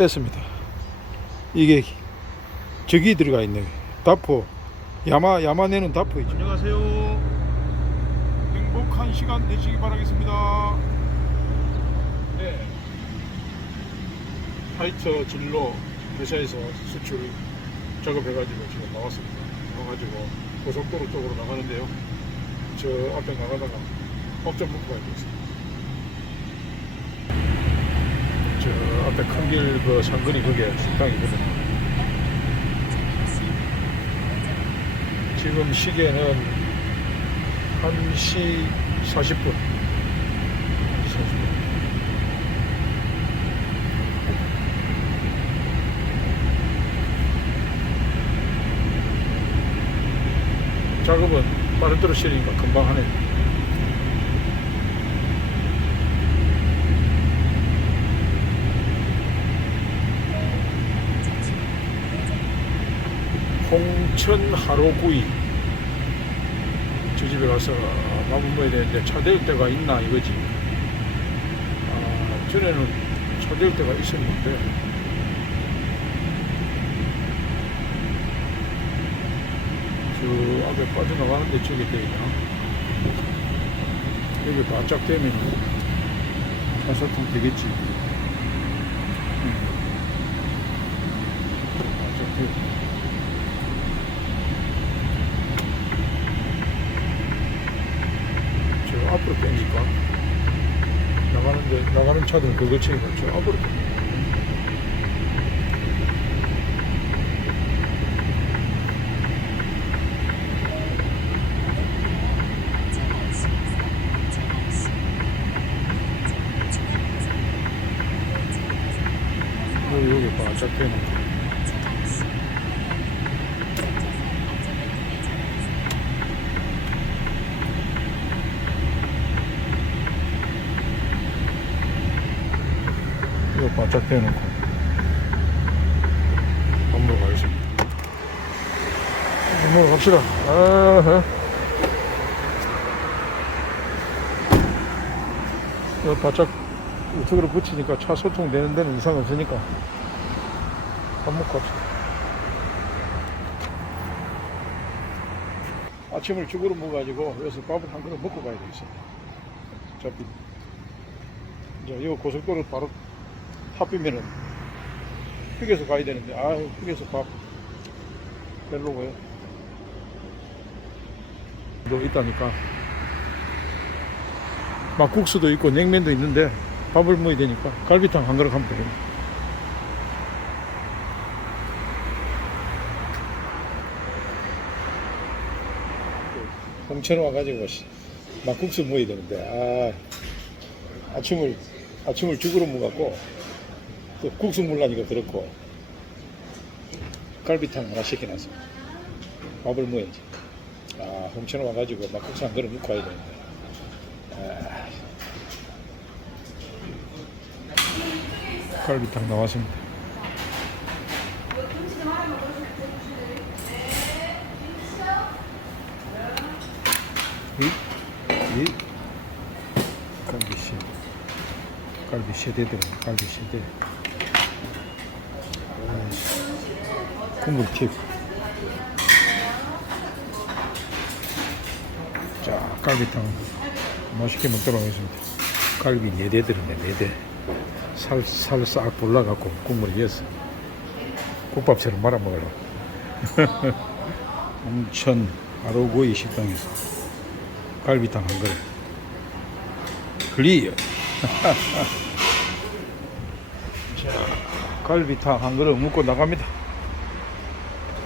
뺐습니다. 이게 저기 들어가 있네. 다포. 야마, 야마내는 다포 있죠. 안녕하세요. 행복한 시간 되시기 바라겠습니다. 네. 파이터 진로 회사에서 수출 작업해가지고 지금 나왔습니다. 나와가지고 고속도로 쪽으로 나가는데요. 저 앞에 나가다가 먹고 가야 되겠습니다. 저 앞에 큰 길 그 상거리 그게 식당이거든요. 지금 시계는 1시 40분. 40분. 작업은 빠른 대로 실으니까 금방 하네. 홍천 하로구이. 저 집에 가서 밥을 먹어야 되는데 차 대일 때가 있나 이거지. 아, 전에는 차 대일 때가 있었는데. 저 앞에 빠져나가는데 저게 되냐? 여기 바짝 되면 차사통 되겠지 음. 바짝 되고 저 앞으로 빼니까 나가는데 나가는 그거 치니까 저 앞으로 빼 여기 여기 바짝 빼는 거. 이거 바짝 빼놓고. 밥 먹으러 가겠습니다. 밥 먹으러 갑시다. 아하. 이거 바짝 우측으로 붙이니까 차 소통 되는 데는 이상 없으니까. 밥 먹고 갑시다. 아침을 죽으로 먹어가지고 여기서 밥을 한 그릇 먹고 가야 되겠습니다. 어차피 이제 이 고속도로 바로 합이면은 휴게소 가야 되는데 아 휴게소 밥 별로고요. 또 있다니까. 막국수도 있고 냉면도 있는데 밥을 먹어야 되니까 갈비탕 한 그릇 하면 되겠네. 홍천 와가지고 씨, 막국수 먹어야 되는데 아 아침을 아침을 죽으로 먹었고 또 국수 물라니까 그렇고. 갈비탕 하나 시켜놨어 밥을 먹어야지. 아 홍천 와가지고 막국수 한 그릇 먹고 와야 되는데. 아, 갈비탕 나왔습니다. 이, 이 갈비 세대 들어 갈비 세대 아이씨. 국물 팁. 자 갈비탕. 맛있게 먹도록 하겠습니다. 갈비 4대 들었네 4대. 살 살 싹 불러갖고 국물을 위해서 국밥처럼 말아 먹으려고. 홍천 아로구이 식당에서 갈비탕 한 그릇. 클리어. 갈비탕 한 그릇 먹고 나갑니다.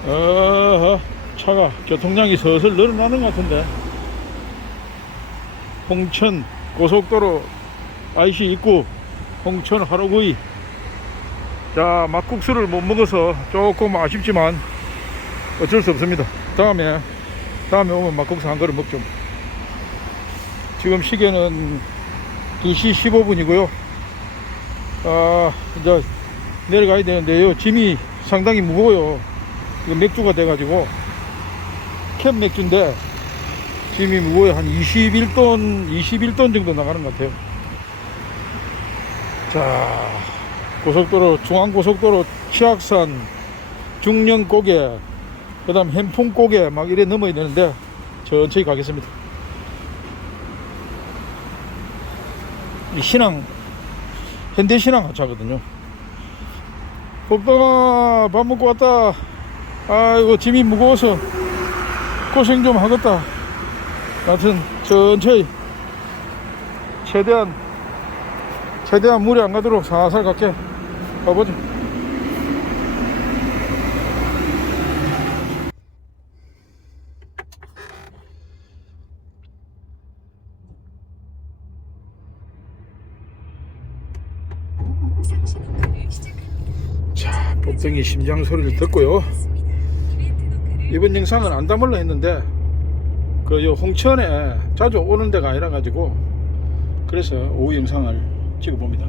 어, 차가 교통량이 슬슬 늘어나는 것 같은데. 홍천 고속도로 IC 입구 홍천 하루구이. 자, 막국수를 못 먹어서 조금 아쉽지만 어쩔 수 없습니다. 다음에, 다음에 오면 막국수 한 그릇 먹죠. 지금 시계는 2시 15분이고요. 아, 이제 내려가야 되는데요. 짐이 상당히 무거워요. 이거 맥주가 돼가지고 캔 맥주인데 짐이 무거워요. 한 21톤, 21톤 정도 나가는 것 같아요. 자, 고속도로 중앙고속도로 치악산 중령고개 그 다음 햄풍고개 막 이래 넘어야 되는데 천천히 가겠습니다. 이 신앙 현대 신앙 하차거든요. 복동아 밥 먹고 왔다. 아이고 짐이 무거워서 고생 좀 하겠다. 하여튼 천천히 최대한 최대한 물이 안 가도록 살살 갈게 가보자. 자, 복덩이 심장 소리를 듣고요. 이번 영상은 안 담을라 했는데 그 요 홍천에 자주 오는 데가 아니라 가지고 그래서 오후 영상을 찍어 봅니다.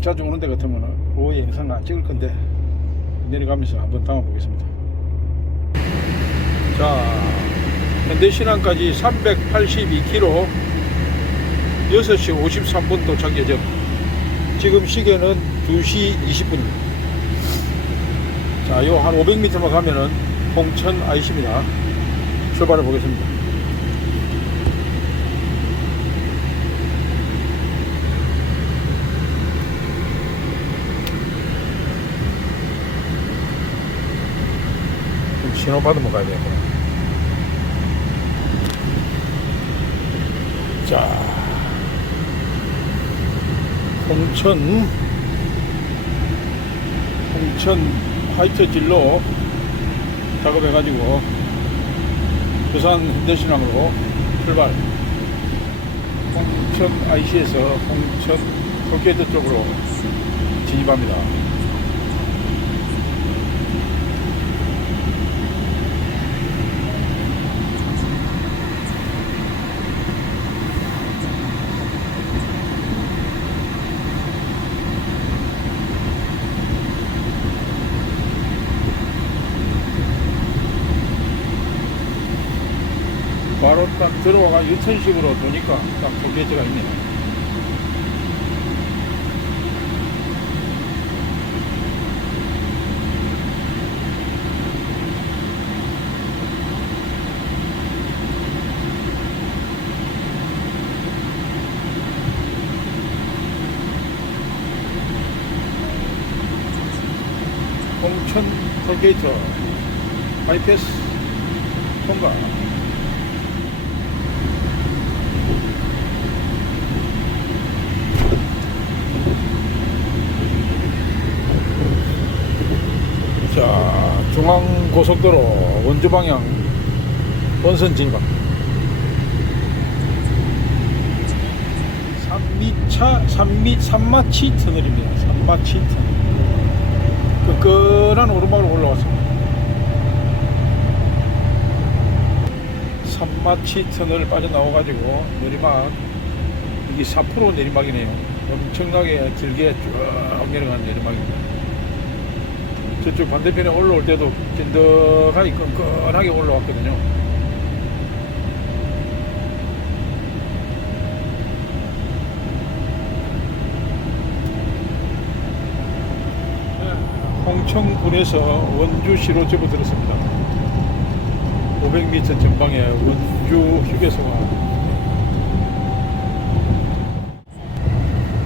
자주 오는 데 같으면 오후 영상을 안 찍을 건데 내려가면서 한번 담아 보겠습니다. 자, 현대신항까지 382km 6시 53분 도착 예정. 지금 시계는 2시 20분입니다. 자, 요 한 500m만 가면은 홍천 IC입니다. 출발해 보겠습니다. 좀 신호 받으면 가야 되겠구나. 자, 홍천, 홍천 화이트 진로 작업해가지고 부산 현대신항으로 출발. 홍천 IC에서 홍천 톨게이트 쪽으로 진입합니다. 바로 딱 들어와가 유턴식으로 도니까 딱 톨게이트가 있네요. 홍천 톨게이트 바이패스 통과. 자, 중앙고속도로 원주 방향 본선 진입합니다. 3미차, 3미, 3마치 터널입니다. 3마치 터널. 끈끈한 오르막으로 올라왔습니다. 3마치 터널 빠져나와가지고 내리막, 이게 4% 내리막이네요. 엄청나게 길게 쭉 내려가는 내리막입니다. 저쪽 반대편에 올라올 때도 찐득하게 끈끈하게 올라왔거든요. 네, 홍천군에서 원주시로 접어들었습니다. 500m 전방에 원주 휴게소가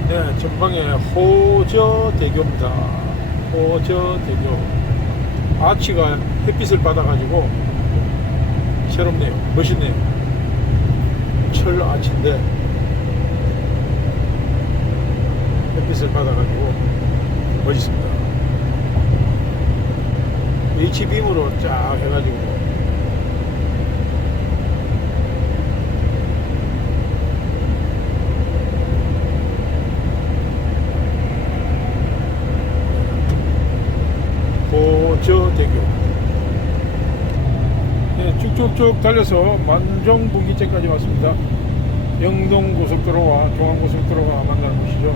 네, 전방에 호저대교입니다. 호저 대교. 아치가 햇빛을 받아가지고 새롭네요. 멋있네요. 철 아치인데 햇빛을 받아가지고 멋있습니다. H빔으로 쫙 해가지고 고저대교 네, 쭉쭉쭉 달려서 만종분기점까지 왔습니다. 영동고속도로와 중앙고속도로가 만나는 곳이죠.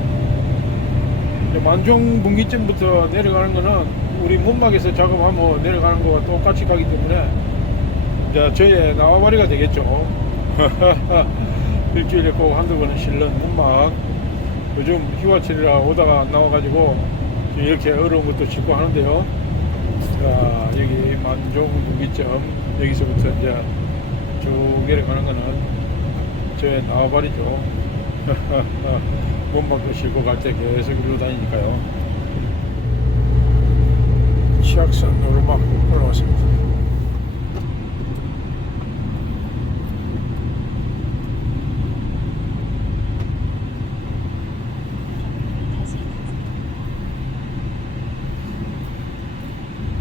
이제 만종분기점부터 내려가는 거는 우리 문막에서 작업하면 내려가는 거와 똑같이 가기 때문에 이제 저의 나와바리가 되겠죠. 일주일에 꼭 한두 번은 실는 문막. 요즘 휴가철이라 오다가 안 나와가지고 이렇게 어려운 것도 짚고 하는데요. 자, 여기 만종 무기점 여기서부터 이제 쭉 내려가는 거는 저의 나와버리죠. 몸만큼 싣고 갈 때 계속 이러고 다니니까요. 치악산 오르막 올라왔습니다. 다시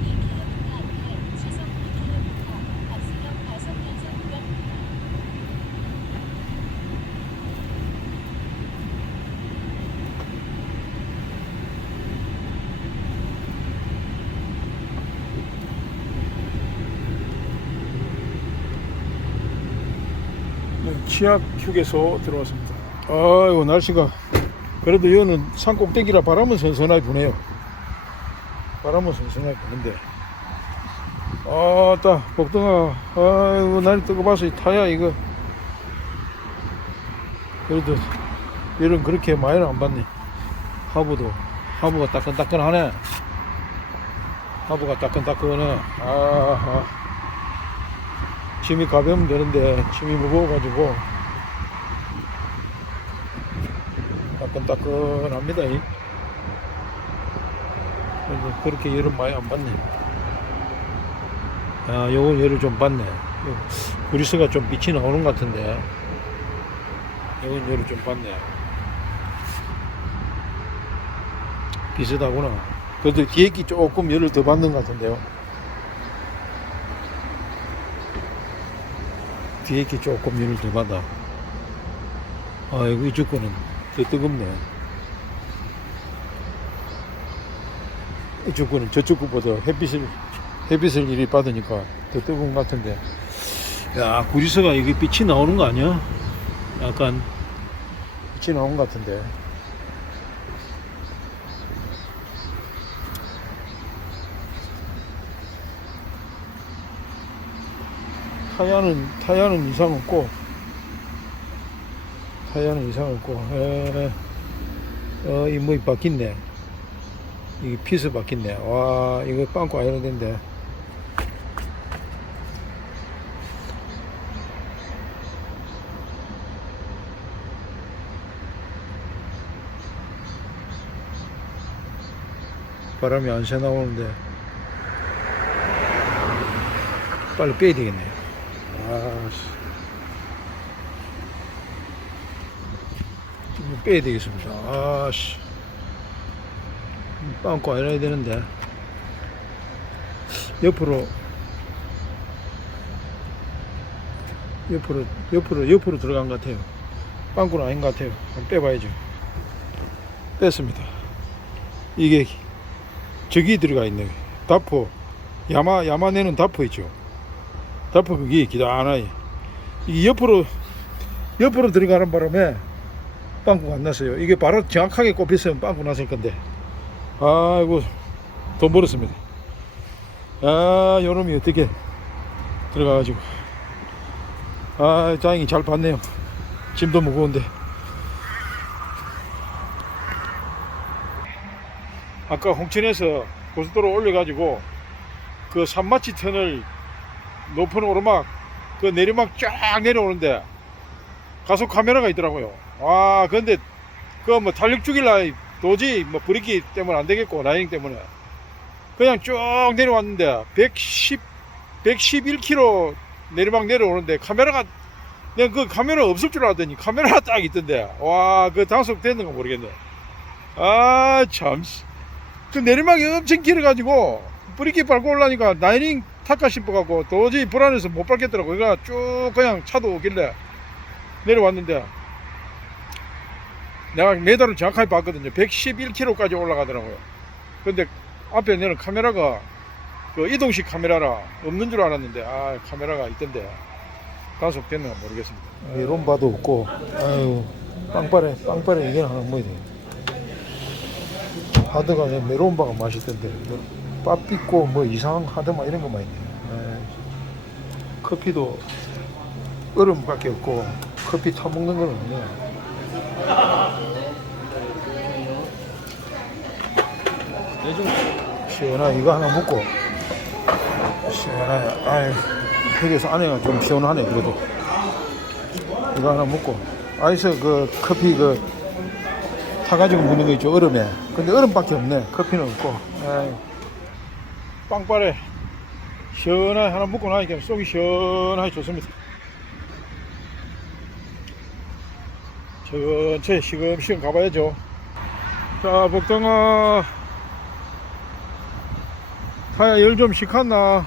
2km 앞에 시속 2km 박수경 과속 단속 구간입니다. 치약 휴게소 들어왔습니다. 아이고 날씨가 그래도 여기는 산 꼭대기라 바람은 선선하게 부네요. 바람은 선선하게 부는데 아따 복동아 아이고 날이 뜨거워서 이 타야 이거 그래도 이런 그렇게 많이는 안 받네. 하부도 하부가 따끈따끈하네. 하부가 따끈따끈해. 아, 아. 짐이 가벼우면 되는데 짐이 무거워가지고 따끈따끈합니다. 이. 그렇게 열은 많이 안 받네. 아, 요건 열을 좀 받네. 요 그리스가 좀 빛이 나오는 것 같은데. 요건 열을 좀 받네. 비슷하구나. 그래도 뒤에 끼 조금 열을 더 받는 것 같은데요. 뒤에 게 조금 열을 더 받아. 아이고, 이쪽 거는 더 뜨겁네. 이쪽 거는 저쪽 거보다 햇빛을, 햇빛을 이리 받으니까 더 뜨거운 것 같은데. 야, 구리스가 이게 빛이 나오는 거 아니야? 약간 빛이 나오는 것 같은데. 타야는 타야는 이상 없고 타야는 이상 없고 에, 어, 이 뭐이 바뀌네. 이게 피스 바뀌네. 와 이거 빵꾸 아니는 데인데 바람이 안 새 나오는데 빨리 빼야 되겠네요 좀 빼야 되겠습니다. 아씨. 빵꾸 안 해야 되는데. 옆으로. 옆으로, 옆으로, 옆으로 들어간 것 같아요. 빵꾸는 아닌 것 같아요. 빼봐야죠. 뺐습니다. 이게, 저기 들어가 있네. 다포. 야마, 야마내는 다포 있죠. 다퍼 그게 기다하나이 이게 옆으로 옆으로 들어가는 바람에 빵꾸가 안 났어요. 이게 바로 정확하게 꼽혔으면 빵꾸 났을 건데. 아이고 돈 벌었습니다. 아 요놈이 어떻게 들어가가지고. 아 다행히 잘 봤네요. 짐도 무거운데. 아까 홍천에서 고속도로 올려가지고 그 산마치 터널 높은 오르막 그 내리막 쫙 내려오는데 가속 카메라가 있더라고요. 와 근데 그 뭐 탄력 죽일라 도저히 뭐 브레이크 때문에 안 되겠고 라이닝 때문에 그냥 쭉 내려왔는데 110 111km 내리막 내려오는데 카메라가 내가 그 카메라 없을 줄 알았더니 카메라가 딱 있던데 와 그 단속 됐는가 모르겠네. 아참그 내리막이 엄청 길어가지고 브레이크 밟고 올라니까 라이닝 타카 싶어갖고 도저히 불안해서 못 밟겠더라고. 그러니까 쭉 그냥 차도 오길래 내려왔는데 내가 메달을 정확하게 봤거든요. 111km까지 올라가더라고요. 근데 앞에 내는 카메라가 그 이동식 카메라라 없는 줄 알았는데 아 카메라가 있던데 단속 됐나 모르겠습니다. 메론바도 없고 아유 빵빠레 빵빠레 이게 하나 뭐야 하드가 메론바가 맛있던데 빠삐꼬 뭐 이상한 하드마 이런 것만 있네. 에이. 커피도 얼음밖에 없고 커피 타 먹는 건 없네. 시원하게 이거 하나 먹고. 시원하게 아이 여기서 안에가 좀 시원하네 그래도. 이거 하나 먹고. 아이스 그 커피 그 타가지고 먹는 거 있죠 얼음에. 근데 얼음밖에 없네. 커피는 없고. 아이 빵빠레 시원하게 하나 먹고 나니까 속이 시원하게 좋습니다. 천천히 시금시금 가봐야죠. 자 복덩아. 타야 열 좀 식었나?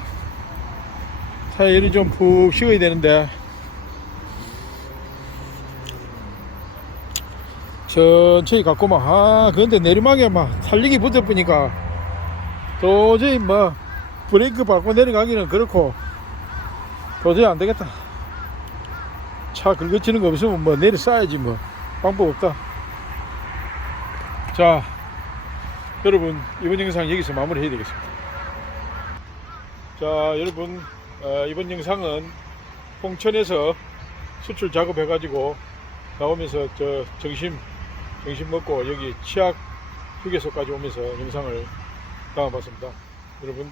타야 열이 좀 푹 식어야 되는데. 천천히 갔구만. 아 근데 내리막에 막 달리기 붙어보니까 도저히 뭐 브레이크 밟고 내려가기는 그렇고 도저히 안 되겠다. 차 긁어치는 거 없으면 뭐 내려 쌓야지 뭐. 방법 없다. 자 여러분 이번 영상 여기서 마무리 해야 되겠습니다. 자 여러분 어, 이번 영상은 홍천에서 수출 작업해 가지고 나오면서 저 점심 점심 먹고 여기 치악 휴게소까지 오면서 영상을 담아봤습니다. 여러분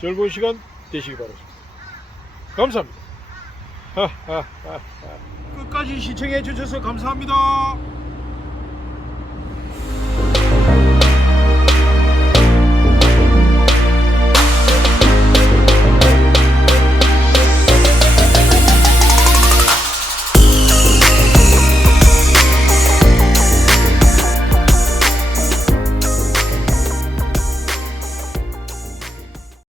즐거운 시간 되시기 바랍니다. 감사합니다. 끝까지 시청해 주셔서 감사합니다